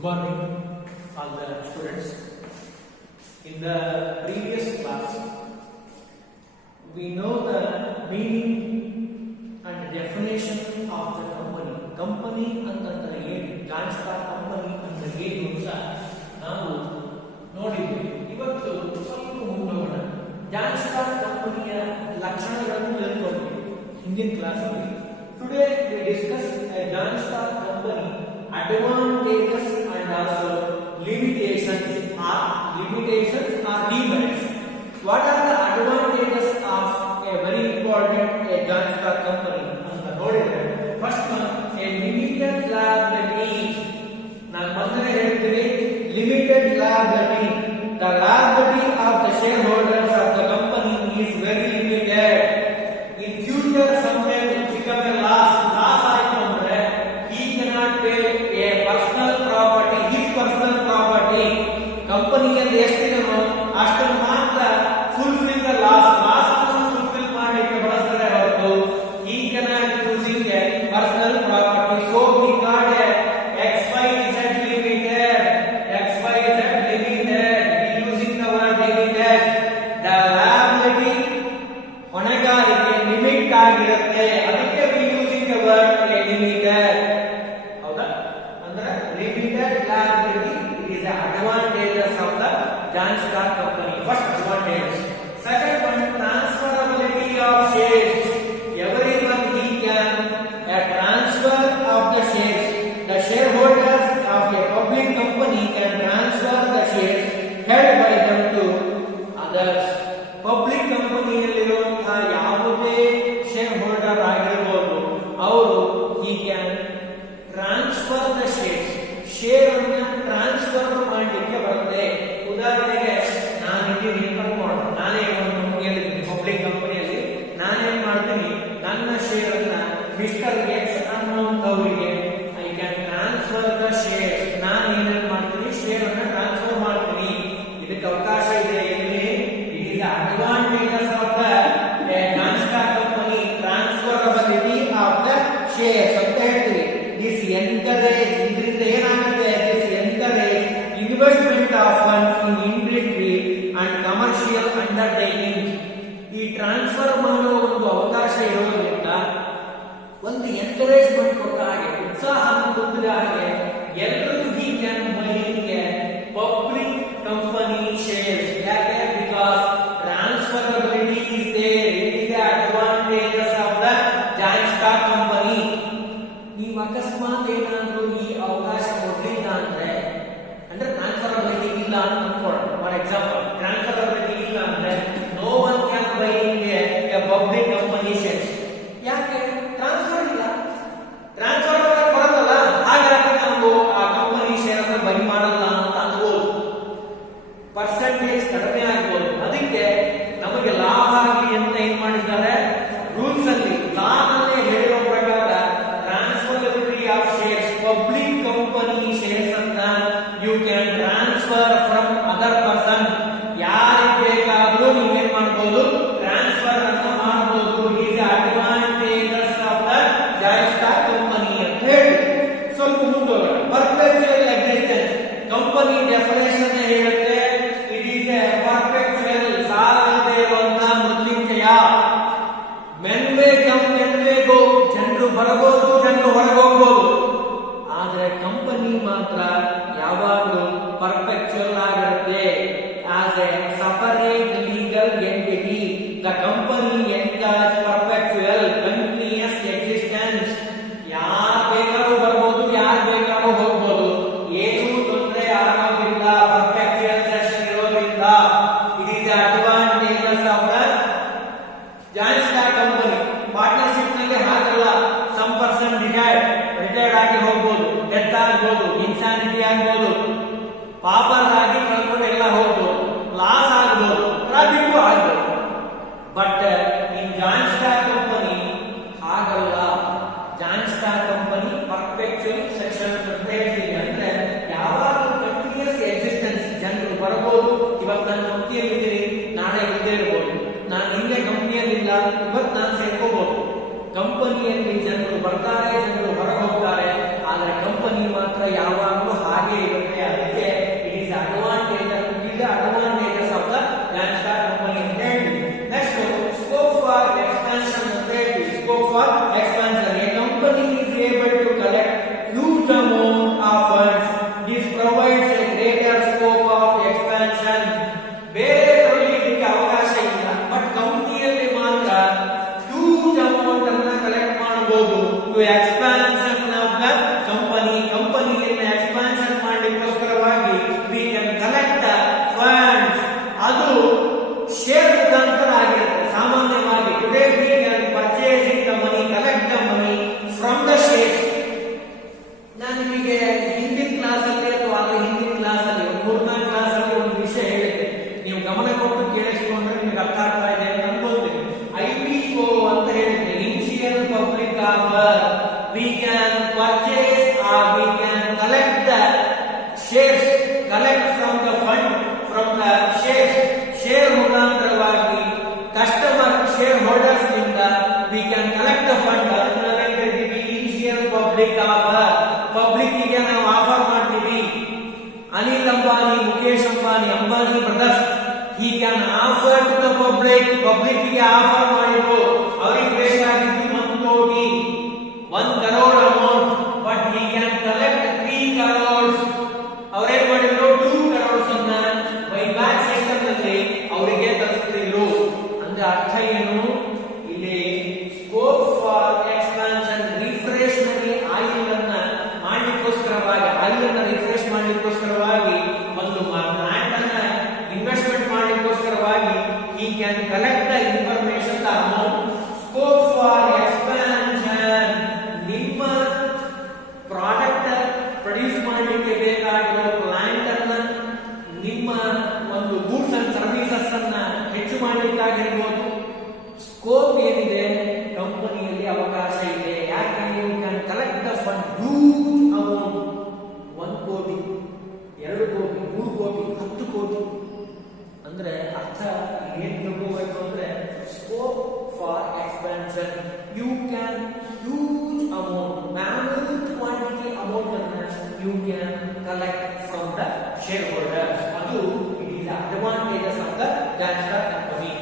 Good morning, all the students. In the previous class, we know the meaning and definition of the company. Company ಅಂತಂದ್ರೆ ಏನು? ಜಾನ್ಸ್ಟಾರ್ company ಅಂದ್ರೆ ಏನು ಅಂತ ನಾವು ನೋಡಿದ್ವಿ. ಇವತ್ತು ಸ್ವಲ್ಪ ಮುಂದೋಗೋಣ. ಜಾನ್ಸ್ಟಾರ್ ಕಂಪನಿಯ ಲಕ್ಷಣಗಳನ್ನು ತಿಳ್ಕೊಂಡ್ವಿ ಹಿಂದಿನ ಕ್ಲಾಸ್ ಅಲ್ಲಿ. Today we discuss a Janstar company advantages and also limitations or demerits. What are the advantages of a very important Janstar company? ಅಂತ ನೋಡಿದ್ರೆ first one a limited liability. ನಾನು ಮೊದಲೇ ಹೇಳ್ತೀನಿ limited liability. The liability of the shareholders of the company is very limited. In future sometime it become a loss ಆಯಿತು ಅಂದ್ರೆ he cannot pay a personal property, his personal property. ಕಂಪನಿಯಲ್ಲಿ ಎಷ್ಟಿದೆಯೋ ಅಷ್ಟನ್ನು ಮಾತ್ರ fulfill the loss ಅನ್ನು fulfill ಮಾಡಲಿಕ್ಕೆ ಬಳಸ್ತಾರೆ ಹೊರತು he cannot using a personal property. So we got a XYZ limited. We using the word limited. The liability ಹೊಣೆಗಾರಿಕೆ limit ಆಗಿರುತ್ತೆ, ಅದಕ್ಕೆ we using the word limited. ಹೌದಾ? ಅಂದ್ರೆ limited liability is the advantages of the Janstar company. First advantage. Second one, transferability of shares. Everyone he can transfer of the shares. The shareholders of a public company can transfer the shares held by them to others. Public ಕಂಪನಿಯಲ್ಲಿರುವಂತಹ ಯಾವುದೇ share holder ಆಗಿರಬಹುದು, ಅವರು ಈ can transfer the share ಅನ್ನು transfer ಮಾಡಲಿಕ್ಕೆ ಬರುತ್ತೆ. ಉದಾಹರಣೆಗೆ ನಾನೇ ಹೇಳಿದ್ದೀನಿ ಪಬ್ಲಿಕ್ ಕಂಪನಿಯಲ್ಲಿ ನಾನೇನ್ ಮಾಡ್ತೀನಿ, ನನ್ನ ಶೇರ್ ಅನ್ನ ಮಿಸ್ಟರ್ ಎಕ್ಸ್ ಅನ್ನುವಂಥವರಿಗೆ I can transfer the share. ನಾನು ಏನೇನ್ ಮಾಡ್ತೀನಿ, ಶೇರ್ ಅನ್ನ ಟ್ರಾನ್ಸ್ಫರ್ ಮಾಡ್ತೀನಿ. ಇದಕ್ಕೆ ಅವಕಾಶ ಇದೆ. Advantages of the Janstar company, transferability of the shares ಅಂತ ಹೇಳ್ತೀವಿ. This encourage, ಇದರಿಂದ ಏನಾಗುತ್ತೆ, this encourage investment of funds in industry and commercial undertakings. ಈ ಟ್ರಾನ್ಸ್ಫರ್ ಮಾಡುವ ಒಂದು ಅವಕಾಶ ಇರೋದ್ರಿಂದ ಒಂದು ಎನ್ಕರೇಜ್ಮೆಂಟ್ ಕೊಟ್ಟ ಹಾಗೆ, ಉತ್ಸಾಹ ಕೊಟ್ಟ ಹಾಗೆ ಎಲ್ಲರೂ ಈ ಕ್ಯಾನ್ ಬೈಲಿಕ್ಕೆ ಪಬ್ಲಿಕ್ ಕಂಪನಿ ಶೇರ್ಸ್. ಯಾಕೆ? Because transferability is there. It is the advantages of the Janstar company. ನೀವು ಅಕಸ್ಮಾತ್ ಏನಾದರೂ ಈ ಅವಕಾಶ ಕೊಡಲಿಲ್ಲ ಅಂದ್ರೆ ಟ್ರಾನ್ಸ್ಫರಬಿಲಿಟಿ ಇಲ್ಲ ಅಂತ ಅನ್ಕೊಳ್ಳಿ. ಫಾರ್ ಎಕ್ಸಾಂಪಲ್, ಟ್ರಾನ್ಸ್ಫರಬಿಲಿಟಿ ಇಲ್ಲ ಅಂದ್ರೆ no one can buy a public company shares. ಯಾಕೆ? ಟ್ರಾನ್ಸ್ಫರ್ ಇಲ್ಲ, ಟ್ರಾನ್ಸ್ಫರ್ ಬರಲ್ಲ. ಹಾಗಾಗಿ ನಾವು ಆ ಕಂಪನಿ ಶೇರ್ ಅನ್ನು ಬೈ ಮಾಡಲ್ಲ ಅಂತ ಅನ್ಬೋದು. ಪರ್ಸೆಂಟೇಜ್ ಕಡಿಮೆ ಆಗ್ಬೋದು. ಅದಕ್ಕೆ ನಮಗೆ ಲಾಭ ಆಗಲಿ ಅಂತ ಏನ್ ಮಾಡಿದ್ದಾರೆ, ರೂಲ್ಸ್ ಅಲ್ಲಿ ಲಾನಲ್ಲೇ ಹೇಳಿರೋ ಪ್ರಕಾರ transferability of shares, public company shares ಅಂತ you can transfer from other person. ಯಾರಿಗೆ ಬೇಕಾದ್ರೂ ನೀವೇನ್ ಮಾಡ್ಬೋದು, ಟ್ರಾನ್ಸ್ಫರ್ ಅನ್ನ ಮಾಡಬಹುದು. ಈಗ advantages of the Janstar company ಅಂತ ಹೇಳಿ ಸ್ವಲ್ಪ ಮುಂದೋಗೋಣ. ಪರ್ಪೆಚುಯಲ್ ಎಕ್ಸಿಸ್ಟೆನ್ಸ್ ಕಂಪನಿ ಡೆಫಿನೇಷನ್ ಹೇಳುತ್ತೆ, ಇಟ್ ಈಸ್ ಎ ಪರ್ಪೆಚುಯಲ್, ಸಾಲದೆ ಇರುವಂತಹ ಮೃತ್ಯುಂಜಯ. Men may come men may go, ಜನರು ಬರಬಹುದು ಜನರು ಹೊರಗೋಗ್ಬೋದು. ಆದ್ರೆ ಕಂಪನಿ ಮಾತ್ರ ಯಾವಾಗಲೂ ಪರ್ಪೆಚುಯಲ್ ಆಗಿರುತ್ತೆ. As A separate legal entity, the company enjoys perpetual continuous existence. ಯಾರು ಬೇಕಾದ್ರೂ ಬರ್ಬೋದು, ಯಾರು ಬೇಕಾದ್ರೂ ಹೋಗ್ಬೋದು, ಏನೂ ತೊಂದರೆ ಆಗೋದಿಲ್ಲ. ಪರ್ಪೆಚುಯಲ್ ಸೆಷನ್ ಇರೋದ್ರಿಂದ it is the advantages of the Janstar company. Partnership ನಲ್ಲಿ ಹಾಗಲ್ಲ. ಸಮ್ ಪರ್ಸನ್ ರಿಟೈರ್ಡ್ ಆಗಿ ಹೋಗ್ಬೋದು, ಡೆತ್ ಆಗ್ಬೋದು, ಇನ್ಸಾನಿಟಿ ಆಗ್ಬೋದು, ಪಾಪರ್ ಆಗಿ ಕಳ್ಕೊಂಡು ಎಲ್ಲ ಹೋಗ್ಬೋದು, ಲಾಸ್ ಆಗ್ಬೋದು, ಟ್ರಾಫಿಕ್ ಆಗ್ಬೋದು. ಬಟ್ ಇನ್ Janstar ಕಂಪನಿ ಹಾಗಲ್ಲ. Janstar ಕಂಪನಿ ಪರ್ಪೆಚುಯಲ್ ಸೆಕ್ಷನ್ ಅಂತ ಹೇಳ್ತೀವಿ. ಅಂದ್ರೆ ಯಾವಾಗಲೂ ಕಂಟಿನ್ಯೂಸ್ ಎಕ್ಸಿಸ್ಟೆನ್ಸ್. ಜನರು ಬರಬಹುದು, ಇವತ್ತು ನಾನು ಕಂಪನಿಯಲ್ಲಿದ್ದೀನಿ, ನಾಳೆ ಇಲ್ಲದೆ ಇರಬಹುದು. ನಾನು ಹಿಂದೆ ಕಂಪನಿಯಲ್ಲಿಲ್ಲ, ಇವತ್ತು ನಾನು ಸೇರ್ಕೋಬಹುದು. ಕಂಪನಿಯಲ್ಲಿ ಜನರು ಬರ್ತಾರೆ, ಜನರು ಹೊರ ಹೋಗ್ತಾರೆ. ಆದ್ರೆ ಕಂಪನಿ ಮಾತ್ರ ಯಾವಾಗಲೂ ಹಾಗೆ Mukesh Ambani, Ambani brothers, he can offer to the public ಗೆ ಆಫರ್ ಮಾಡಿದ್ರು. ಅವರಿಗೆ ಬೇಕಾಗಿದ್ದು 1 ಕೋಟಿ 1 crore amount, but he can collect 3 crores. ಅವರೇನ್ ಮಾಡಿದ್ರು 2 crores ಅನ್ನ ಬೈಬ್ಯಾಕ್ ಸಿಸ್ಟಮ್ ನಲ್ಲಿ ಅವರಿಗೆ ತರಿಸಿದ್ರು. ಅಂದ್ರೆ ಅರ್ಥ ಏನು, ಇಲ್ಲಿ ಸ್ಕೋಪ್ ಫಾರ್ ಎಕ್ಸ್ಪಾನ್ಷನ್ ರಿಫ್ರೆಶ್ನರಿ ಆಯಿಲ್ ಅನ್ನ ಮಾಡಲಿಕ್ಕೋಸ್ಕರವಾಗಿ, ಆಯಿಲ್ ಅನ್ನ ರಿಫ್ರೆಶ್ ಮಾಡಲಿಕ್ಕೋಸ್ಕರವಾಗಿ, ಒಂದು ಪ್ಲಾಂಟ್ ಅನ್ನ investment ಮಾಡಲಿಕ್ಕೋಸ್ಕರವಾಗಿ he can collect the information, the amount. Scope for expansion, ನಿಮ್ಮ ಪ್ರಾಡಕ್ಟ್ ಪ್ರೊಡ್ಯೂಸ್ ಮಾಡಲಿಕ್ಕೆ ಬೇಕಾಗಿರೋ ಪ್ಲಾಂಟ್ ಅನ್ನ, ನಿಮ್ಮ ಒಂದು ಗೂಡ್ಸ್ ಅಂಡ್ ಸರ್ವಿಸಸ್ ಅನ್ನ ಹೆಚ್ಚು ಮಾಡಲಿಕ್ಕಾಗಿರ್ಬೋದು. ಸ್ಕೋಪ್ ಏನಿದೆ ಕಂಪನಿಯಲ್ಲಿ ಅವಕಾಶ ಇದೆ. ಯಾಕಂದ್ರೆ you can collect the fund huge amount, 1 crore 2 ಕೋಟಿ 3 ಕೋಟಿ 10 ಕೋಟಿ. ಅಂದ್ರೆ ಅರ್ಥ ಏನ್ ತಿಳ್ಕೋಬೇಕು ಅಂದ್ರೆ, scope for expansion, you can huge amount, manual quantity amount ಅನ್ನ you can collect from the share holders. ಅದು it is advantages of the joint stock company.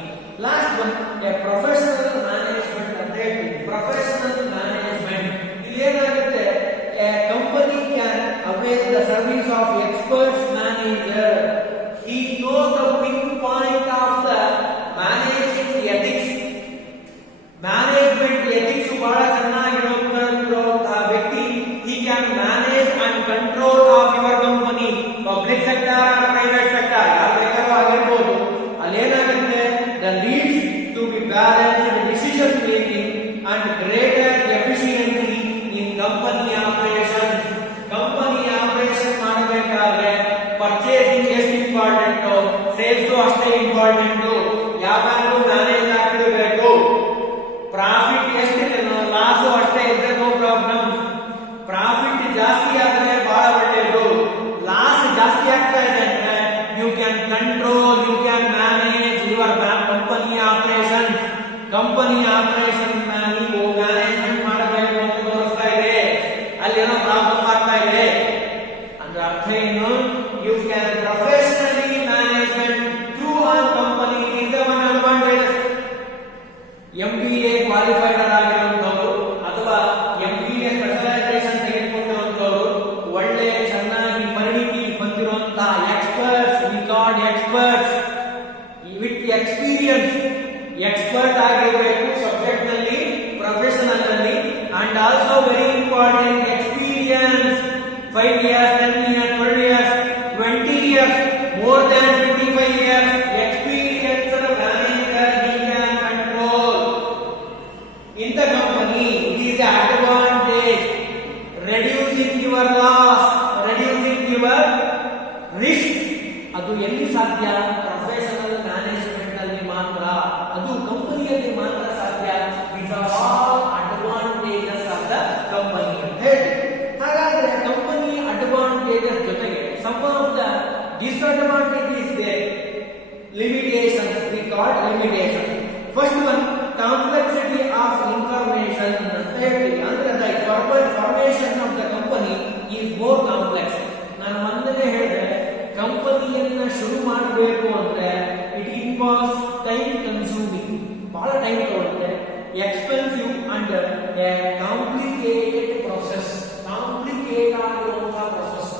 Last one, a professional management ಅಂತ ಹೇಳ್ತೀವಿ. ಪ್ರೊಫೆಷನಲ್ ಮ್ಯಾನೇಜ್ಮೆಂಟ್ ಇದೇನಾಗುತ್ತೆ, a company can avail the service of experts manager. He knows the pinpoint of the managing ethics. Management ethics ಬಹಳ ಚೆನ್ನಾಗಿರುವಂತಹ ವ್ಯಕ್ತಿ. He can manage and control of your company, public sector or private sector, ಯಾರು ಬೇಕಾದ್ರೂ ಆಗಿರ್ಬೋದು. ಅಲ್ಲೇನಾಗುತ್ತೆ, the leads to be balanced decision making and greater efficiency in company operations. Company operation ಮಾಡಬೇಕಾದ್ರೆ purchasing ಎಷ್ಟು important, sales ಅಷ್ಟೇ important. ಯಾವಾಗಲೂ manage ಆಗ್ತಿರಬೇಕು. Profit ಎಷ್ಟಿದೆ, loss ಅಷ್ಟೇ ಇದ್ರೆ ನೋ ಪ್ರಾಬ್ಲಮ್. ಪ್ರಾಫಿಟ್ ಜಾಸ್ತಿ ಆದ್ರೆ ಬಹಳ ಒಳ್ಳೆಯದು. ಲಾಸ್ ಜಾಸ್ತಿ ಆಗ್ತಾ ಇದೆ ಅಂದ್ರೆ you can control, you can manage your company operation. Company operation ನೀವು ಮ್ಯಾನೇಜ್ಮೆಂಟ್ ಮಾಡಬೇಕು ಅಂತ ತೋರಿಸ್ತಾ ಇದೆ. ಅಲ್ಲಿ ಏನೋ ಪ್ರಾಬ್ಲಮ್ ಆಗ್ತಾ ಇದೆ ಅಂದ್ರೆ ಅರ್ಥ ಏನು, you can professionally management through an company is one advantage. MBA qualified ಆಗಿರುವಂತವರು ಅಥವಾ MBA ಸ್ಪೆಷಲೈಸೇಷನ್ ತೆಗೆದುಕೊಂಡಂತವರು, ಒಳ್ಳೆ ಚೆನ್ನಾಗಿ ಪರಿಣಿತಿ ಹೊಂದಿರುವಂತಹ experts, we called experts with experience. Expert ಆಗಿರಬೇಕು ಸಬ್ಜೆಕ್ಟ್ ನಲ್ಲಿ, ಪ್ರೊಫೆಷನಲ್ ನಲ್ಲಿ, and also very important experience. 5 years, 10 years, 12 years, 20 years, more than 25 years experience manager he can control in the company. It is an advantage, reducing your loss, reducing your risk. ಅದು ಎಲ್ಲಿ ಸಾಧ್ಯ, professional management ನಲ್ಲಿ ಮಾತ್ರ, ಅದು ಕಂಪನಿಯಲ್ಲಿ ಮಾತ್ರ ಸಾಧ್ಯ. It's all advantages of the company ಅಂತ ಹೇಳಿ. ಹಾಗಾದ್ರೆ ಕಂಪನಿ ಅಡ್ವಾಂಟೇಜಸ್ ಜೊತೆಗೆ ಸಮ್ ಆಫ್ ದ ಡಿಸ್ಅಡ್ವಾಂಟೇಜಸ್ ಇದೆ, limitations. We called limitation. First one, complexity of information ಅಂತ ಹೇಳ್ತೀವಿ. ಅಂದ್ರೆ the formation of the company is more complex. ನಾನು ಮೊದಲೇ ಹೇಳಿದೆ, ಕಂಪನಿಯನ್ನ ಶುರು ಮಾಡಬೇಕು ಅಂದ್ರೆ ಇಟ್ ಇನ್ವಾಲ್ವ್ಸ್ ಟೈಮ್ ಕನ್ಸ್ಯೂಮಿಂಗ್, ಬಹಳ ಟೈಮ್ ತಗೊಳುತ್ತೆ, expensive and complicated process, complicate ಆಗಿರುವಂತಹ ಪ್ರೊಸೆಸ್.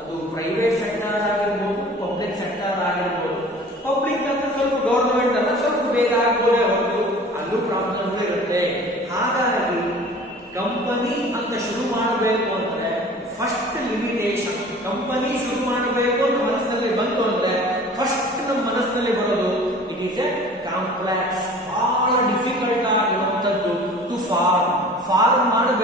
ಅದು ಪ್ರೈವೇಟ್ ಸೆಕ್ಟರ್ ಆಗಿರ್ಬೋದು, ಪಬ್ಲಿಕ್ ಸೆಕ್ಟರ್ ಆಗಿರ್ಬೋದು. ಪಬ್ಲಿಕ್ ಅಂದ್ರೆ ಸ್ವಲ್ಪ ಗವರ್ನಮೆಂಟ್ ಅನ್ನ ಸ್ವಲ್ಪ ಬೇಗ ಆಗ್ಬೋದೇ ಹೊರತು ಅಲ್ಲೂ ಪ್ರಾಬ್ಲಮ್ ಇರುತ್ತೆ. ಹಾಗಾಗಿ ಕಂಪನಿ ಅಂತ ಶುರು ಮಾಡಬೇಕು ಅಂದ್ರೆ ಫಸ್ಟ್ ಲಿಮಿಟೇಷನ್, ಕಂಪನಿ ಶುರು ಮಾಡಬೇಕು ಅಂತ ಮನಸ್ಸಿನಲ್ಲಿ ಬಂತು ಅಂದ್ರೆ ಫಸ್ಟ್ ನಮ್ಮ ಮನಸ್ಸಿನಲ್ಲಿ ಬರೋದು ಇಟ್ ಈಸ್ ಎ ಕಾಂಪ್ಲೆಕ್ಸ್, ಬಹಳ ಡಿಫಿಕಲ್ಟ್ ಆಗಿರುವಂತದ್ದು ಟು ಫಾರ್ಮ್ ಮಾಡಬೇಕು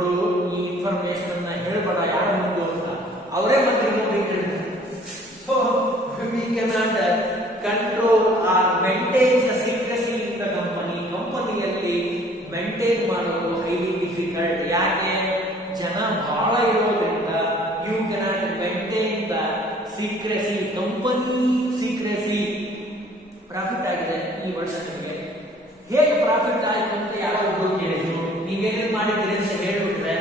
ನೋಡು ಈ ಇನ್ಫಾರ್ಮೇಶನ್ ಅನ್ನ ಹೇಳ್ಬೇಡ ಯಾರ ಮುಂದೆ ಅಂತ ಅವರೇ ಮತ್ತೆ ನೋಡಿ ಹೇಳ್ತಾರೆ. So we cannot control or maintain the secrecy in the company. ಕಂಪನಿಯಲ್ಲಿ ಮೇಂಟೈನ್ ಮಾಡೋದು ಹೈಲಿ ಡಿಫಿಕಲ್ಟ್. ಯಾಕೆ? ಜನ ಬಹಳ ಇರೋದ್ರಿಂದ you cannot maintain the secrecy. Company secrecy. Profit ಆಗಿದೆ ಈ ವರ್ಷ ನಿಮಗೆ. ಹೇಗೆ ಪ್ರಾಫಿಟ್ ಆಯ್ತು ಅಂತ ಯಾರೋ ಒಬ್ಬರು ಕೇಳಿದ್ರು, ನೀವೇನೇನು ಮಾಡಿದ್ದೀರಿ ಅಂತ ಹೇಳ್ಬಿಟ್ರೆ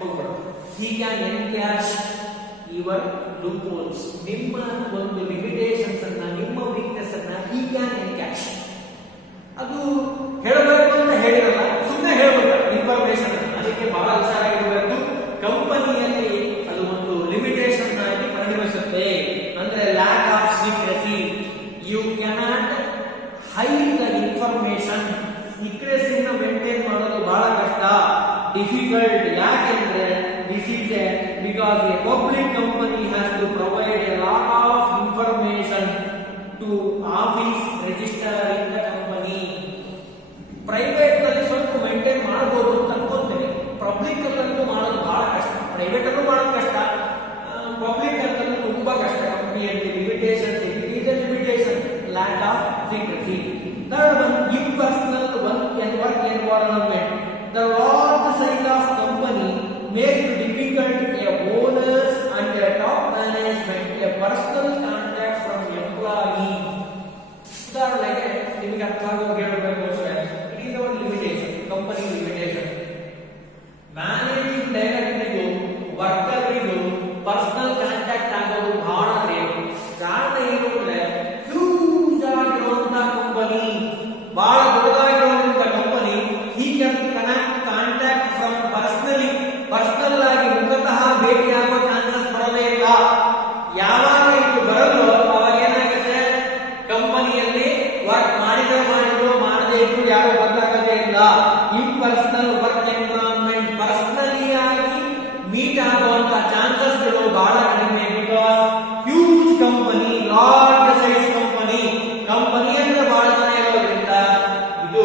ಹೋಗ್ಬಿಡು. He can encash your loopholes. ನಿಮ್ಮ ಒಂದು ಲಿಮಿಟೇಷನ್ಸ್ ಅನ್ನ, ನಿಮ್ಮ ವೀಕ್ನೆಸ್ ಅನ್ನ ಹಿ ಕ್ಯಾನ್ ಎನ್ಕ್ಯಾಶ್. ಅದು ಹೇಳಬೇಕು ಅಂತ ಹೇಳಿರಲ್ಲ, ಸುಮ್ಮನೆ ಹೇಳ್ಬಿಟ್ಟ ಇನ್ಫಾರ್ಮೇಶನ್. ಅದಕ್ಕೆ ಬಹಳ ಹುಷಾರಾಗಿರಬೇಕು. ಕಂಪನಿಯಲ್ಲಿ ಅದು ಒಂದು ಲಿಮಿಟೇಷನ್ ಆಗಿ ಪರಿಣಮಿಸುತ್ತೆ. ಅಂದ್ರೆ lack of secrecy. You cannot hide the information. ಸೀಕ್ರೆಸಿನ ಮೇಂಟೈನ್ ಮಾಡೋದು ಬಹಳ ಕಷ್ಟ, ಡಿಫಿಕಲ್ಟ್. ಯಾಕೆಂದ್ರೆ this is because a public company has to provide a lot of information to office register in the company. Private ನಲ್ಲಿ ಸ್ವಲ್ಪ ಮೇಂಟೈನ್ ಮಾಡಬಹುದು ಅಂತ ಅನ್ಕೊಂತೇನೆ. Public ಅಲ್ಲಂತೂ ಮಾಡೋದು ಬಹಳ ಕಷ್ಟ. ಪ್ರೈವೇಟ್ ಅಲ್ಲೂ ಮಾಡೋದು ಕಷ್ಟ, ಪಬ್ಲಿಕ್ ಅಂತೂ ತುಂಬಾ ಕಷ್ಟ. ಕಂಪನಿಯಲ್ಲಿ limitation, limitation, lack of secrecy. Third one, impersonal work environment. The large size of company makes it difficult a owners and a top management a personal contact from employee. ಉದಾಹರಣೆಗೆ ನಿಮಗೆ ಅರ್ಥ ಆಗೋ ಹೇಳಬೇಕು ಅಂದ್ರೆ it is our limitation, company limitation. Managing ಡೈರೆಕ್ಟರಿಗೂ ವರ್ಕರ್ರಿಗೂ personal contact ಆಗೋದು ಬಹಳ ರೇರು. ಕಾರಣ ಏನು ಅಂದ್ರೆ ಕಂಪನಿ ಬಹಳ ದೊಡ್ಡದಾಗಿರುವಂತ company he can contact from personal ಆಗಿ ಮುಖತಃ ಭೇಟಿಯಾಗುವ ಚಾನ್ಸಸ್ ಬರೋದೇ ಇಲ್ಲ. ಯಾವಾಗ ಇದು ಬರಲು ಅವಾಗ ಏನಾಗುತ್ತೆ, ಕಂಪನಿಯಲ್ಲಿ ವರ್ಕ್ ಮಾಡಿದ್ರು ಮಾಡದೇ ಇದ್ರು ಯಾರು ಗೊತ್ತಾಗದೇ ಇಲ್ಲ. ಇಂಪರ್ಸನಲ್ ವರ್ಕ್ ಎನ್ವಿರಾನ್ಮೆಂಟ್, ಪರ್ಸನಲಿ ಆಗಿ ಮೀಟ್ ಆಗುವಂತ ಚಾನ್ಸಸ್ಗಳು ಬಹಳ ಕಡಿಮೆ. Because huge company, large size company ಅಂದ್ರೆ ಬಹಳ ಜನ ಇರೋದ್ರಿಂದ ಇದು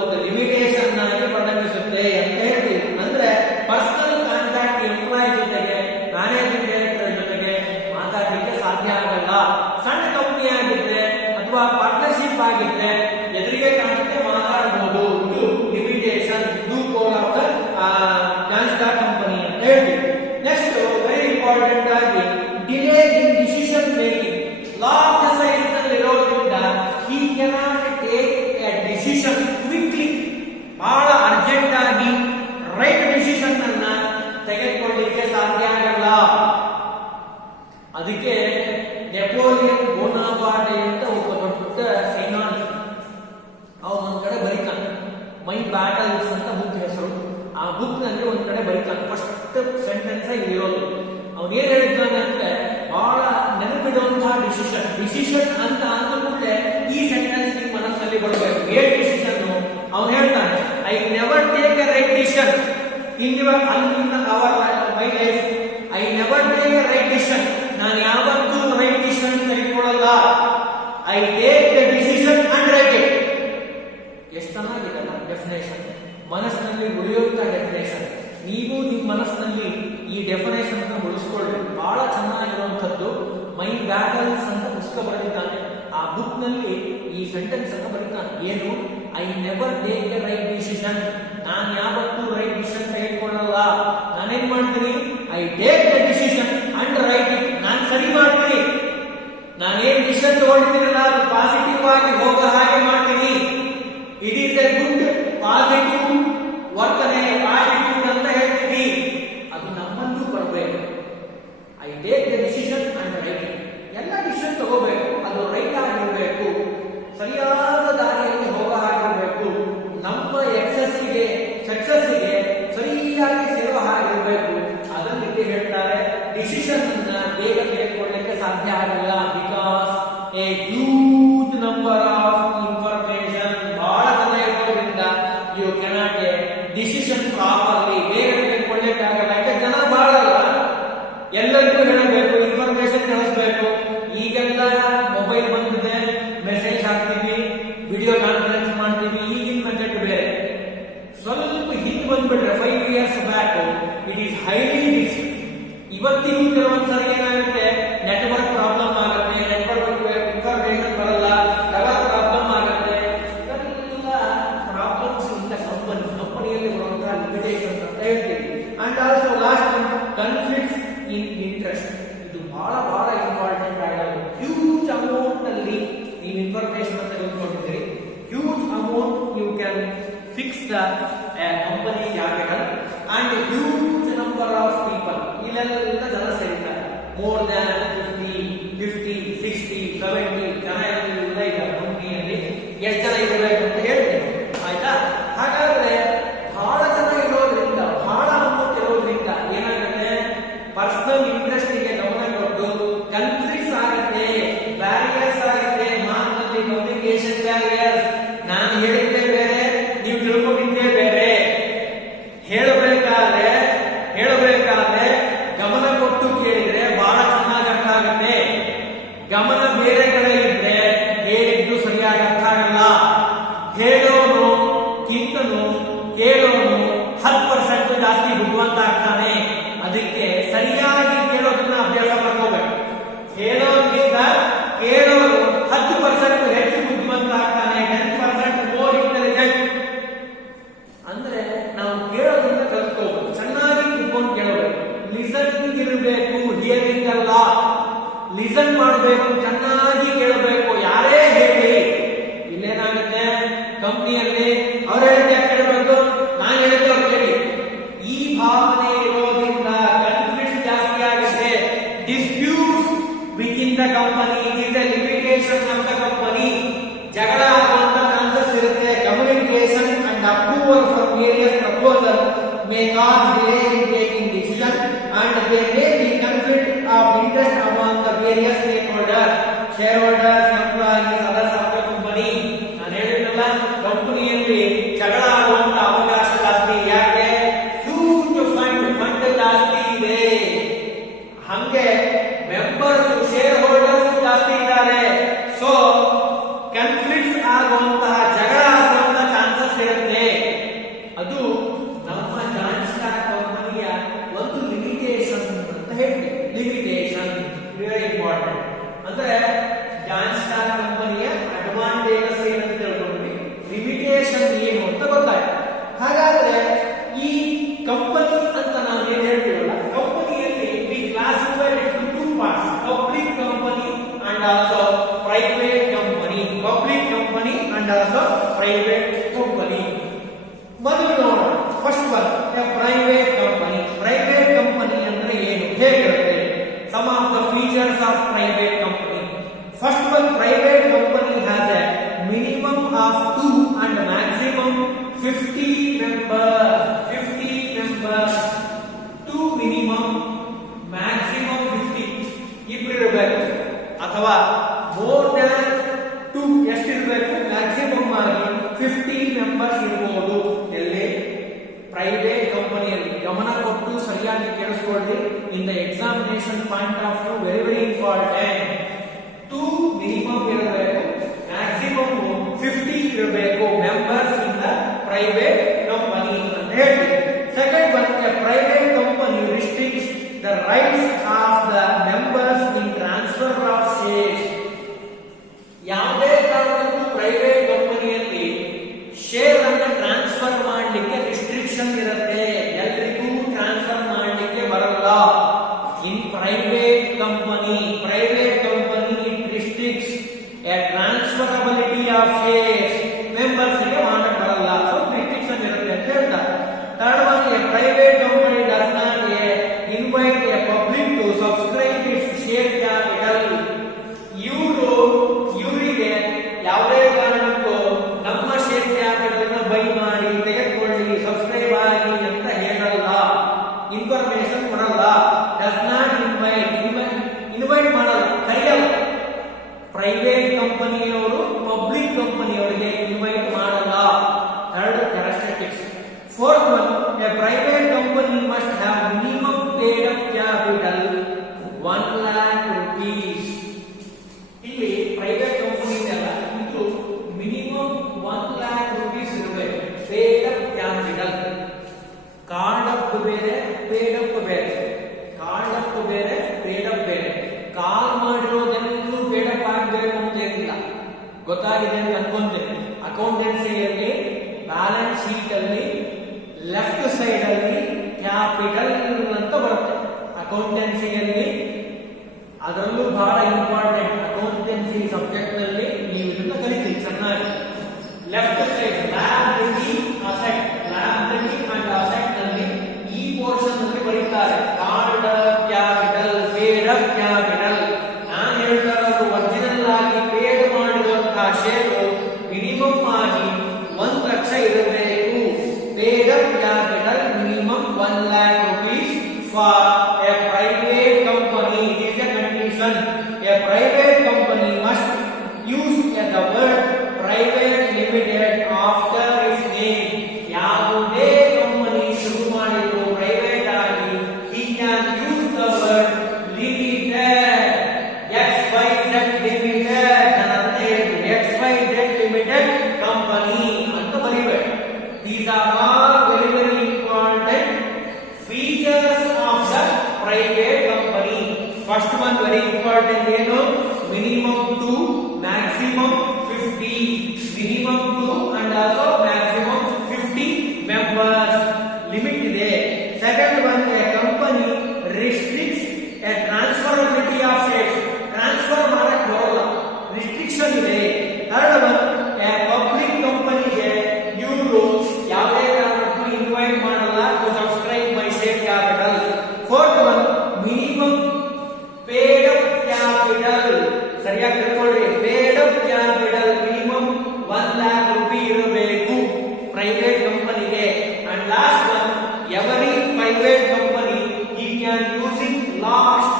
ಒಂದು ಲಿಮಿಟೇಷನ್ ಆಗಿ ಪರಿಣಮಿಸುತ್ತೆ ಅಂತ ಹೇಳ್ತೀವಿ. ಅಂದ್ರೆ ಪರ್ಸನಲ್ ಕಾಂಟ್ಯಾಕ್ಟ್ ಎಂಪ್ಲಾಯ್ ಜೊತೆಗೆ, ಮ್ಯಾನೇಜಿಂಗ್ ಡೈರೆಕ್ಟರ್ ಜೊತೆಗೆ ಮಾತಾಡಲಿಕ್ಕೆ ಸಾಧ್ಯ ಆಗಲ್ಲ. ಸಣ್ಣ ಕಂಪನಿ ಆಗಿದ್ರೆ ಅಥವಾ ಪಾರ್ಟ್ನರ್ಶಿಪ್ ಆಗಿದ್ರೆ ಎದುರಿಗೆ ಕಾಣುತ್ತೆ ಮಾತಾಡಬಹುದು. ಇದು limitation, loop hole of the joint stock company ಅಂತ ಹೇಳ್ತೀವಿ. ನೆಕ್ಸ್ಟ್ ವೆರಿ ಇಂಪಾರ್ಟೆಂಟ್ ಆಗಿ delay in decision making. Large size ನಲ್ಲಿ ಇರೋದ್ರಿಂದ he cannot take a decision quickly. ಬಹಳ ಅರ್ಜೆಂಟ್ ಆಗಿ ರೈಟ್ ಡಿಸಿಷನ್ ಅನ್ನ ತೆಗೆದುಕೊಳ್ಳಲಿಕ್ಕೆ ಸಾಧ್ಯ ಆಗಲ್ಲ. ಅದಕ್ಕೆ ನೆಪೋಲಿಯನ್ ಬೋನಾಪಾರ್ಟೆ ಅಂತ ಒಬ್ಬ ದೊಡ್ಡ ಸೇನಾನಿ, ಅವನು ಒಂದ್ ಕಡೆ ಬರೀತಾನೆ, ಮೈ ಬ್ಯಾಟಲ್ಸ್ ಅಂತ ಬುಕ್ ಹೆಸರು. ಆ ಬುಕ್ ನಲ್ಲಿ ಒಂದ್ ಕಡೆ ಬರೀತಾನೆ, ಫಸ್ಟ್ ಸೆಂಟೆನ್ಸ್ ಇರೋದು. ಅವನು ಏನ್ ಹೇಳಿದ್ದಾನೆ ಅಂದ್ರೆ, ಬಹಳ ನೆನಪಿಡುವಂತಹ ಡಿಸಿಷನ್ ಅಂತ ಅಂದ ಕೂಡಲೇ ಈ ಸೆಂಟೆನ್ಸ್ ನಿಮ್ಮ ಮನಸ್ಸಲ್ಲಿ ಬರಬೇಕು. ಏನ್ ಡಿಸಿಷನ್? ಅವನು ಹೇಳ್ತಾನೆ, I never take a right decision in our my life. I never take a right decision. ನಾನು ಯಾವತ್ತೂ ರೈಟ್ ಡಿಸಿಷನ್ ತೆಗೆದುಕೊಳ್ಳಲ್ಲ. I take the decision and write it. ಎಷ್ಟು ಚೆನ್ನಾಗಿದೆ ಡೆಫಿನೇಷನ್, ಮನಸ್ಸಿನಲ್ಲಿ ಉಳಿಯುವಂತ ಡೆಫಿನೇಷನ್. ನೀವು ನಿಮ್ಮ ಮನಸ್ಸಿನಲ್ಲಿ ಈ ಡೆಫಿನೇಷನ್ ಅನ್ನು ಉಳಿಸ್ಕೊಳ್ಳಿ. ಬಹಳ ಚೆನ್ನಾಗಿರುವಂತದ್ದು. ಮೈ ಬ್ಯಾಟಲ್ಸ್ ಅಂತ ಪುಸ್ತಕ ಬರೆದಿದ್ದಾನೆ. ಆ ಬುಕ್ ನಲ್ಲಿ ಈ ಸೆಂಟೆನ್ಸ್ ಅನ್ನು ಬರೀತಾನೆ. ಏನು? I never take a right decision. ನಾನು ಯಾವತ್ತೂ ರೈಟ್ ಡಿಸಿಷನ್ ತೆಗೆದುಕೊಳ್ಳಲ್ಲ. ನಾನೇನ್ ಮಾಡ್ತೀನಿ? I take the decision and write it. ನಾನು ಸರಿ ಮಾಡ್ತೀನಿ. ನಾನೇನ್ ಡಿಸಿಷನ್ ತಗೊಳ್ತೀನಲ್ಲ ಅದು ಪಾಸಿಟಿವ್ ಆಗಿ ಹೋಗೋ ಹಾಗೆ ಮಾಡ್ತೀನಿ. It is A good positive ವರ್ತನೆ, ಆಟಿಟ್ಯೂಡ್ ಅಂತ ಹೇಳ್ತೀನಿ. ಅದು ನಮ್ಮಲ್ಲೂ ಬರಬೇಕು. I take the decision and write it. ಎಲ್ಲ ಡಿಸಿಷನ್ ತಗೋಬೇಕು, ಅದು ರೈಟ್ ಆಗಿರಬೇಕು, ಸರಿಯಾದ ದಾರಿಯಲ್ಲಿ ಹೋಗೋ ಹಾಗಿರಬೇಕು. ನಮ್ಮ ಸಕ್ಸಸ್ಸಿಗೆ ಸರಿಯಾಗಿ ಸೇರೋ ಹಾಗಿರಬೇಕು. ಅದನ್ನು ಇಲ್ಲಿ ಹೇಳ್ತಾರೆ. ಡಿಸಿಷನ್ ಅನ್ನ ಬೇಗ ತೆಗೆದುಕೊಳ್ಳಲಿಕ್ಕೆ ಸಾಧ್ಯ ಆಗಲ್ಲ. Because a huge number of information, ಬಹಳ ಜನ ಇರೋದ್ರಿಂದ you cannot a decision properly. ಬೇಗ ತೆಗೆದುಕೊಳ್ಳಲಿಕ್ಕಾಗಲ್ಲ. ಯಾಕೆ? ಜನ ಬಹಳ ಅಲ್ಲ, ಎಲ್ಲರಿಗೂ ಹೇಳಬೇಕು, ಇನ್ಫಾರ್ಮೇಶನ್ ಕಳಿಸ್ಬೇಕು. ಈಗೆಲ್ಲ ಮೊಬೈಲ್ ಬಂದಿದೆ, ಮೆಸೇಜ್ ಹಾಕ್ತೀವಿ, ವಿಡಿಯೋ ಕಾನ್ಫರೆನ್ಸ್ ಮಾಡ್ತೀವಿ. ಈಗಿನ ಮೆಥಡ್ ಬೇರೆ. ಸ್ವಲ್ಪ ಹಿಂದೆ ಬಂದ್ಬಿಟ್ರೆ 5 years back it is highly risk. ಇವತ್ತಿಗೂ ಕೆಲವೊಂದ್ಸರಿ ಏನಾಗುತ್ತೆ, ನೆಟ್ವರ್ಕ್ ಪ್ರಾಬ್ಲಮ್ ಆಗುತ್ತೆ, ನೆಟ್ವರ್ಕ್ ಇನ್ಫಾರ್ಮೇಶನ್ ಬರಲ್ಲ, ಟವರ್ ಪ್ರಾಬ್ಲಮ್ ಆಗುತ್ತೆ. ಇದೆಲ್ಲ ಪ್ರಾಬ್ಲಮ್ಸ್ ಇಂದ ಕಂಪನಿಯಲ್ಲಿ ಬರುವಂತಹ ಲಿಮಿಟೇಷನ್ ಅಂತ ಹೇಳ್ತೀವಿ. And also last conflicts in interest. ಇದು ಬಹಳ ಇಂಪಾರ್ಟೆಂಟ್ ಆಗಿದೆ. ಹ್ಯೂಜ್ ಅಮೌಂಟ್ ನಲ್ಲಿ ನೀವು ಇನ್ಫಾರ್ಮೇಶನ್ ಅಂತ ತೆಗೆದುಕೊಂಡಿದ್ದೀರಿ. Huge amount you can fix the company capital and huge number of people. ಇಲ್ಲೆಲ್ಲ ಜನ ಸೇರಿದ್ದಾರೆ. ಮೋರ್ ದ್ಯಾನ್ 50, 60, 70 ಜನ ಇದ್ದಾರೆ ಕಂಪನಿಯಲ್ಲಿ. ಎಷ್ಟು ಜನ ಇರಬೇಕು ಅಂತ ಹೇಳ್ತೇನೆ, ಆಯ್ತಾ? ಹಾಗಾದ್ರೆ ಬಹಳ ಜನ ಇರೋದ್ರಿಂದ, ಬಹಳ ಅಮೌಂಟ್ ಇರೋದ್ರಿಂದ ಏನಾಗುತ್ತೆ, ಪರ್ಸನಲ್ ಇಂಟ್ರೆಸ್ಟ್ ಗೆ ಗಮನ ಕೊಟ್ಟು ಕನ್ಫ್ಲಿಕ್ಟ್ಸ್ ಆಗುತ್ತೆ, ಬ್ಯಾರಿಯರ್ಸ್ ಆಗುತ್ತೆ, ಮಾತಿನಲ್ಲಿ ಕಮ್ಯುನಿಕೇಶನ್ ಬ್ಯಾರಿಯರ್ಸ್. ನಾನು ಹೇಳಿದ್ದೆ ಬೇರೆ, ನೀವು ತಿಳ್ಕೊಂಡಿದ್ದೇ ಬೇರೆ. ಹೇಳಬೇಕಾದ್ರೆ ಗಮನ ಕೊಟ್ಟು ಕೇಳಿದ್ರೆ ಬಹಳ ಚೆನ್ನಾಗಿ ಅರ್ಥ ಆಗುತ್ತೆ. ಗಮನ ಬೇರೆ ಕಡೆ ಇದ್ರೆ ಹೇಳಿದ್ದು ಸರಿಯಾಗಿ ಅರ್ಥ ಆಗಲ್ಲ. ಹೇಳೋನು ಕಿಂತನು ಕೇಳೋನು 10% ಜಾಸ್ತಿ ಬುದ್ಧಿವಂತ ಆಗ್ತಾನೆ. ಅದಕ್ಕೆ ಸರಿಯಾಗಿ ಕೇಳೋದನ್ನ ಅಭ್ಯಾಸ ಮಾಡ್ಕೋಬೇಕು. ಹೇಳೋದ್ರಿಂದ ಕೇಳೋರು 10% ಹೆಚ್ಚು ಬುದ್ಧಿವಂತ ಆಗ್ತಾನೆ, 10% ಮೋರ್ ಇಂಟೆಲಿಜೆಂಟ್. ಅಂದ್ರೆ ನಾವು ಕೇಳೋದ್ರಿಂದ ಕಲ್ತ್ಕೋಬೇಕು, ಚೆನ್ನಾಗಿ ಕುತ್ಕೊಂಡು ಕೇಳಬೇಕು. ಲಿಸನಿಂಗ್ ಇರಬೇಕು, ಹಿಯರಿಂಗ್ ಅಲ್ಲ. ಲಿಸನ್ ಮಾಡಬೇಕು, ಚೆನ್ನಾಗಿ ಕೇಳಬೇಕು. ಯಾರೇ ಹೇಳಿ, ಇಲ್ಲೇನಾಗುತ್ತೆ ಕಂಪ್ನಿಯಲ್ಲಿ ಅವರೇ ಕೇಳಬೇಕು, ನಾನು ಹೇಳಿದ್ರೆ ಅವ್ರು ಕೇಳಿ. ಈ ಭಾವನೆ ಇರೋದ್ರಿಂದ ಕನ್ಫ್ಲಿಕ್ಟ್ ಜಾಸ್ತಿ ಆಗುತ್ತೆ. Disputes with in the company is the limitation of the company. ಜಗಳ ಆಗುವಂತ ಚಾನ್ಸಸ್ ಇರುತ್ತೆ. Communication and approval from various proposal may cause delay in taking decision and there may be conflict of interest among the various stakeholders, shareholders, employees, others of the company. ನಾನು ಹೇಳಿದ್ನಲ್ಲ, ಕಂಪನಿಯಲ್ಲಿ ಜಗಳ ಆಗುವಂತ ಅವಕಾಶ ಜಾಸ್ತಿ. ಯಾಕೆ? ಹ್ಯೂಜ್ ಫಂಡ್ ಜಾಸ್ತಿ ಇದೆ. ಹಂಗೆ ಮೆಂಬರ್ಸ್, ಶೇರ್ ಹೋಲ್ಡರ್ಸ್ ಜಾಸ್ತಿ ಇದ್ದಾರೆ. ಸೊ ಕನ್ಫ್ಲಿಕ್ಟ್ಸ್ ಆಗುವಂತಹ, ಜಗಳ ಆಗುವಂತಹ ಚಾನ್ಸಸ್ ಇರುತ್ತೆ. ಅದು ನಮ್ಮ ಜಾಯಿಂಟ್ ಸ್ಟಾಕ್ ಕಂಪನಿಯ ಒಂದು ಲಿಮಿಟೇಷನ್ ಅಂತ ಹೇಳ್ತೀವಿ. Limitation very important. ಅಂದ್ರೆ ಜಾಯಿಂಟ್ ಸ್ಟಾಕ್ ಕಂಪನಿಯ ಅಡ್ವಾಂಟೇಜಸ್ ಏನಂತ ತಿಳ್ಕೊಂಡ್ವಿ, ಲಿಮಿಟೇಷನ್ ಏನು ಅಂತ ಗೊತ್ತಾಯ್ತು. ಹಾಗಾದ್ರೆ ಈ ಕಂಪನಿ ಅಂತ ನಾವು ಏನ್ ಹೇಳ್ತೀವಲ್ಲ, ಕಂಪನಿಯಲ್ಲಿ we classify into 2 parts, public company and also private company. Public company and also private company. ಮೊದಲು ನೋಡೋಣ, first one private company. Private company ಅಂದ್ರೆ ಏನು, ಹೇಗಿರುತ್ತೆ? Some of the features of private company. First one, private company has a minimum of 2 and maximum 50 members. 50 members, 2 minimum, maximum 50. ಇಬ್ರು ಇರಬೇಕು ಅಥವಾ more than 2 ಎಷ್ಟಿರಬೇಕು, maximum ಆಗಿ 50 ಮೆಂಬರ್ಸ್ ಇರಬಹುದು. ಎಲ್ಲಿ? ಪ್ರೈವೇಟ್ ಕಂಪನಿಯಲ್ಲಿ. ಗಮನ ಕೊಟ್ಟು ಸರಿಯಾಗಿ ಕೇಳಿಸ್ಕೊಳ್ಳಿ. In the examination point of view very important. 2 minimum ಇರಬೇಕು, ಮ್ಯಾಕ್ಸಿಮಮ್ 50 ಇರಬೇಕು members in the private company ಅಂತ ಹೇಳ್ತೀವಿ. Second one, a private company restricts the rights of the members in transfer of shares. ಯಾವುದೇ ಕಾರಣಕ್ಕೂ ಪ್ರೈವೇಟ್ ಕಂಪನಿಯಲ್ಲಿ share ಅನ್ನು transfer ಮಾಡಲಿಕ್ಕೆ restriction ಇರುತ್ತೆ. ಎಲ್ರಿಗೂ ಟ್ರಾನ್ಸ್ಫರ್ ಮಾಡಲಿಕ್ಕೆ ಬರಲ್ಲ. In private company it restricts a transferability of shares. Members ಗೆ ಮಾಡಕ್ ಬರಲ್ಲ. ಸೊ ರಿಸ್ಟ್ರಿಕ್ಷನ್ ಇರುತ್ತೆ ಅಂತ ಹೇಳ್ತಾರೆ. Third one, a private company does not invite a public to subscribe paid up ಬೇರೆ, ಕಾಲ್ಡ್ ಅಪ್ ಬೇರೆ, ಪೇಡ್ ಅಪ್ ಬೇರೆ. ಕಾಲ್ ಮಾಡಿರೋದೆಲ್ಲೂ ಪೇಡ್ ಅಪ್ ಆಗಬೇಕು ಅಂತ ಏನಿಲ್ಲ. ಗೊತ್ತಾಗಿದೆ ಅಂತ ಅನ್ಕೊಂತೇನೆ. ಅಕೌಂಟೆನ್ಸಿಯಲ್ಲಿ ಬ್ಯಾಲೆನ್ಸ್ ಶೀಟ್ ಅಲ್ಲಿ ಲೆಫ್ಟ್ ಸೈಡ್ ಅಲ್ಲಿ ಕ್ಯಾಪಿಟಲ್ ಅಂತ ಬರುತ್ತೆ. ಅಕೌಂಟೆನ್ಸಿಯಲ್ಲಿ ಅದರಲ್ಲೂ ಬಹಳ ಇಂಪಾರ್ಟೆಂಟ್. ಅಕೌಂಟೆನ್ಸಿ ಸಬ್ಜೆಕ್ಟ್ ನಲ್ಲಿ ನೀವು ಇದನ್ನ ಕಲಿತೀರಿ ಚೆನ್ನಾಗಿ. Left side liability asset, liability and asset ನಲ್ಲಿ ಈ ಪೋರ್ಷನ್ ಅಲ್ಲಿ ಬರೀತಾರೆ called up capital, paid up capital. ನಾನು ಹೇಳ್ತಾ ಇರೋದು ಒರಿಜಿನಲ್ ಆಗಿ ಪೇಡ್ ಮಾಡಿರುವಂತಹ ಶೇರು ಮಿನಿಮಮ್ ಆಗಿ 1 ಲಕ್ಷ ಇರಬೇಕು. Paid up capital minimum 1 lakh rupees for A private company. It is A condition. A private company must use the word private limited after it's name. ಯಾವುದೇ company ಶುರು ಮಾಡಿದ್ರು private ಆಗಿ, he can use the word limited. XYZ limited. ನಾನು ಹೇಳಿದ್ದು XYZ limited company ಅಂತ ಬರೀಬೇಕು. These are all very very important features of the private company. First one very important ಏನು? minimum 2, maximum 50. minimum 2 and also maximum 50 members limit ಇದೆ. Second one, a company restricts a transferability of shares. transfer ಮಾಡಕ್ಕೆ ಬರೋಲ್ಲ, restriction ಇದೆ. Third one, a public company ಗೆ ಇವರು ಯಾವುದೇ ಕಾರಣಕ್ಕೂ invite ಮಾಡಲ್ಲ to subscribe my share capital. Fourth one, minimum paid up capital. ಸರಿಯಾಗಿ ತಿಳ್ಕೊಳ್ಳಿ. paid up capital minimum 1 lakh rupees ಇರಬೇಕು ಪ್ರೈವೇಟ್ ಕಂಪನಿಗೆ. And last one, every private company he can using last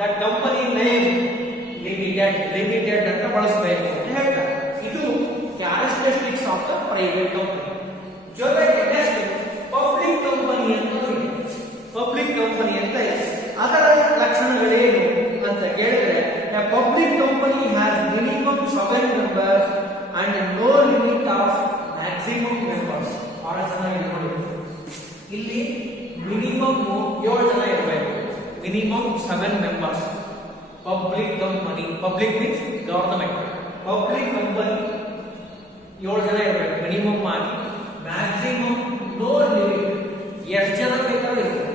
the company name limited ಅಂತ ಬಳಸಬೇಕು ಅಂತ ಹೇಳ್ತಾರೆ. ಇದು characteristics of the private company. ಜೊತೆಗೆ ನೆಕ್ಸ್ಟ್ ಪಬ್ಲಿಕ್ ಕಂಪನಿ ಅಂತ ಇದೆ. ಪಬ್ಲಿಕ್ ಕಂಪನಿ ಅಂತ ಇದೆ. ಅದರ ಲಕ್ಷಣಗಳೇನು ಅಂತ ಕೇಳಿದ್ರೆ, a public company has minimum 7 members and no limit of maximum members. ಬಹಳ ಚೆನ್ನಾಗಿ ನೋಡಿ. ಇಲ್ಲಿ ಮಿನಿಮಮ್ 7 ಜನ ಇರಬೇಕು, minimum 7 members. Public company, public means government. Public company 7 ಜನ ಇರಬೇಕು ಮಿನಿಮಮ್ ಆಗಿ. ಮ್ಯಾಕ್ಸಿಮಮ್ ನೋ ಲಿಮಿಟ್, ಎಷ್ಟು ಜನ ಬೇಕಾದ್ರೂ ಇರ್ತಾರೆ.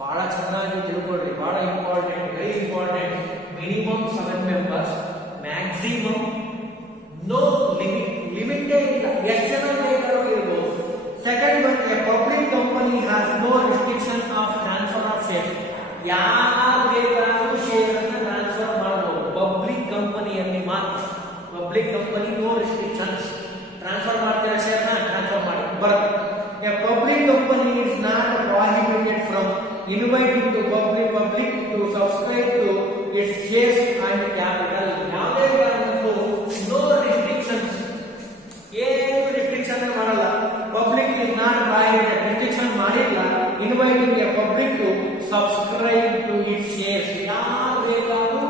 ಬಹಳ ಚೆನ್ನಾಗಿ ತಿಳ್ಕೊಳ್ರಿ, ಬಹಳ important, very important. Minimum 7 members, maximum no limit, ಲಿಮಿಟೇ ಇಲ್ಲ, ಎಷ್ಟು ಜನ ಬೇಕಾದ್ರೂ ಇರ್ಬೋದು. Second one, a public company has no restriction of transfer of share. ಯಾರು ಬೇಕಾದ್ರೂ ಶೇರ್ ಅನ್ನು ಟ್ರಾನ್ಸ್ಫರ್ ಮಾಡಬಹುದು ಪಬ್ಲಿಕ್ ಕಂಪನಿಯಲ್ಲಿ ಮಾತ್ರ. Public company no restrictions. Transfer ಮಾಡ್ತೀರಾ ಶೇರ್ ನ, ಟ್ರಾನ್ಸ್ಫರ್ ಮಾಡಿ ಬರುತ್ತೆ. A public company is not prohibited from inviting to public to subscribe to its shares and capital. ಯಾವುದೇ ಕಾರಣಕ್ಕೂ no restrictions, ಏನು ರಿಸ್ಟ್ರಿಕ್ಷನ್ ಮಾಡಲ್ಲ. Public is not prohibited, restriction ಮಾಡಿಲ್ಲ. inviting a public to subscribe to its shares. ಯಾರು ಬೇಕಾದ್ರೂ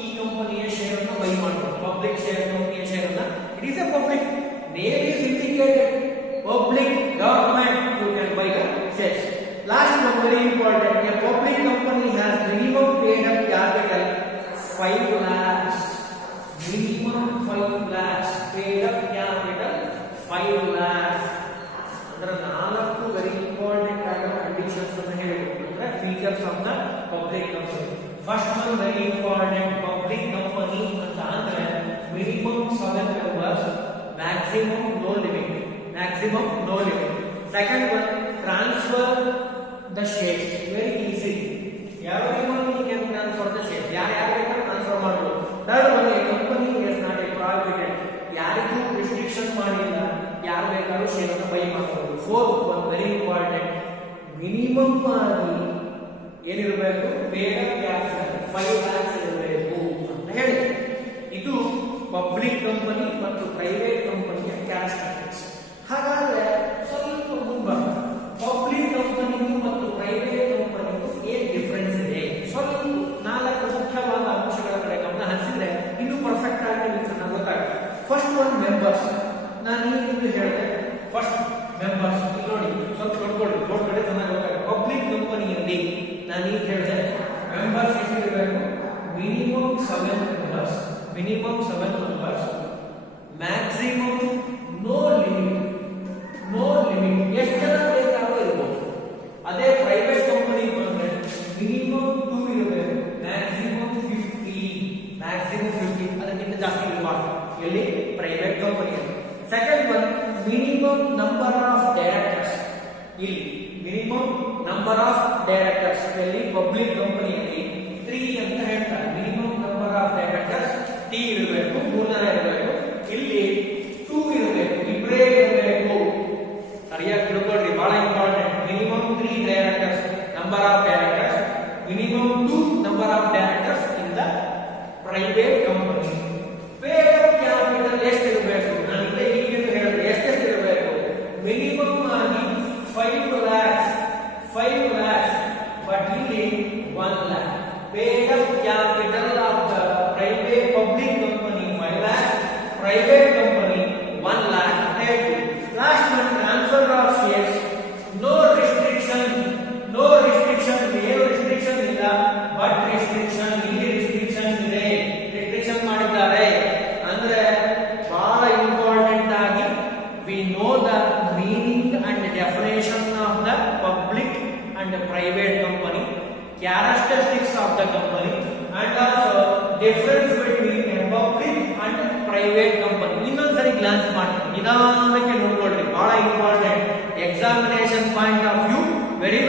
ಈ ಕಂಪನಿಯ share ಅನ್ನು ಬೈ ಮಾಡಬಹುದು. ಪಬ್ಲಿಕ್ ಶೇರ್, ಕಂಪನಿಯ ಶೇರ್ ಅನ್ನ. It is A public, name is indicated public, government, you can buy the shares. Last one very important, a public company has minimum paid up capital 5 lakhs. Minimum 5 lakhs paid up capital 5 lakhs. ಅಂದ್ರೆ 4 very important conditions ಅನ್ನು ಹೇಳಬೇಕು. ಅಂದ್ರೆ features of the public company. First one very important, public company ಅಂತ ಅಂದ್ರೆ minimum 7 members, maximum no limit. Maximum no limit. Second one, transfer the shares very easy. Everyone can transfer the shares. ಯಾರು ಬೇಕಾದ್ರೂ transfer ಮಾಡಬಹುದು. Third one, a company is not a prohibited. ಯಾರಿಗೂ restriction ಮಾಡಿಲ್ಲ, ಯಾರು ಬೇಕಾದ್ರೂ share ಅನ್ನು by ಮಾಡಬಹುದು. Fourth one very important, minimum ಆಗಿ ಏನಿರಬೇಕು, paid up capital 5 lakhs ಇರಬೇಕು ಅಂತ ಹೇಳಿ. ಇದು ಪಬ್ಲಿಕ್ ಕಂಪನಿ ಮತ್ತು ಪ್ರೈವೇಟ್ ಕಂಪನಿಯ ಕ್ಯಾರೆಕ್ಟರಿಸ್ಟಿಕ್ಸ್. ಹಾಗಾದ್ರೆ ಸ್ವಲ್ಪ ಮುಂದೆ ಪಬ್ಲಿಕ್ ಕಂಪನಿಗೂ ಮತ್ತು ಪ್ರೈವೇಟ್ ಕಂಪನಿಗೂ ಏನ್ ಡಿಫರೆನ್ಸ್ ಇದೆ, ಸ್ವಲ್ಪ 4 ಮುಖ್ಯವಾದ ಅಂಶಗಳ ಕಡೆ ಗಮನ ಹರಿಸಿದ್ರೆ ಇನ್ನೂ ಪರ್ಫೆಕ್ಟ್ ಆಗಿ ಚೆನ್ನಾಗಿ ಗೊತ್ತಾಗುತ್ತೆ. First one members. ನಾನು ಈಗ ಹೇಳಿದೆ ಫಸ್ಟ್ ಮೆಂಬರ್ಸ್ ನೋಡಿ, ಸ್ವಲ್ಪ ನೋಡ್ಕೊಳ್ಳಿ, ನೋಡ್ಕೊಳ್ಳಿ ಚೆನ್ನಾಗಿ ಗೊತ್ತಾಗುತ್ತೆ. minimum 7 members, maximum no limit, no limit, ಎಷ್ಟು ಜನ ಬೇಕಾದ್ರೂ ಇರಬಹುದು. ಅದೇ ಪ್ರೈವೇಟ್ ಕಂಪನಿ ಬಂದ್ರೆ ಮಿನಿಮಮ್ 2 ಇರಬೇಕು, ಮ್ಯಾಕ್ಸಿಮಮ್ 50 ಅದಕ್ಕಿಂತ ಜಾಸ್ತಿ ಇರಬಾರ್ದು ಇಲ್ಲಿ ಪ್ರೈವೇಟ್ ಕಂಪನಿಯಲ್ಲಿ. Second one minimum number of directors, ಇಲ್ಲಿ ಮಿನಿಮಮ್ ನಂಬರ್ ಆಫ್ ಡೈರೆಕ್ಟರ್ಸ್ ಇಲ್ಲಿ ಪಬ್ಲಿಕ್ ಕಂಪನಿಯಲ್ಲಿ 3 ಅಂತ ಹೇಳ್ತಾರೆ. ಮಿನಿಮಮ್ ನಂಬರ್ ಆಫ್ ಡೈರೆಕ್ಟರ್ಸ್ 3 ಇರಬೇಕು, 3 ಜನ ಇರಬೇಕು. ಇಲ್ಲಿ 2 ಇರಬೇಕು, ಇಬ್ಬರೇ ಇರಬೇಕು. ಸರಿಯಾಗಿ ತಿಳ್ಕೊಳ್ರಿ, ಬಹಳ important. Minimum 3 directors, number of directors, minimum 2 number of directors in the private company. Paid up capital ಎಷ್ಟು ಇರಬೇಕು? ನಾನು ಇಲ್ಲೇ ಈಗೇನು ಹೇಳಿದ್ರೆ ಎಷ್ಟು ಇರಬೇಕು? ಮಿನಿಮಮ್ ಆಗಿ 5 lakhs, ಬಟ್ ಇಲ್ಲಿ 1 lakh. Paid up capital of the private public company 5 lakhs, private company 1 lakh. Last one transfer of shares, no restriction, ಏನು ರಿಸ್ಟ್ರಿಕ್ಷನ್ ಇಲ್ಲ, ಬಟ್ ರಿಸ್ಟ್ರಿಕ್ಷನ್, ಇಲ್ಲಿ ರಿಸ್ಟ್ರಿಕ್ಷನ್ ಇದೆ, ರಿಸ್ಟ್ರಿಕ್ಷನ್ ಮಾಡಿದ್ದಾರೆ. ಅಂದ್ರೆ ಬಹಳ ಇಂಪಾರ್ಟೆಂಟ್ ಆಗಿ we know the meaning and definition of the public and private company, characteristics of the company, and also difference between a public and private company. ಇನ್ನೊಂದ್ಸರಿ glance ಮಾಡ್ತೀನಿ, ನಿಧಾನಕ್ಕೆ ನೋಡ್ಕೊಳ್ರಿ, ಬಹಳ important. Examination point of view very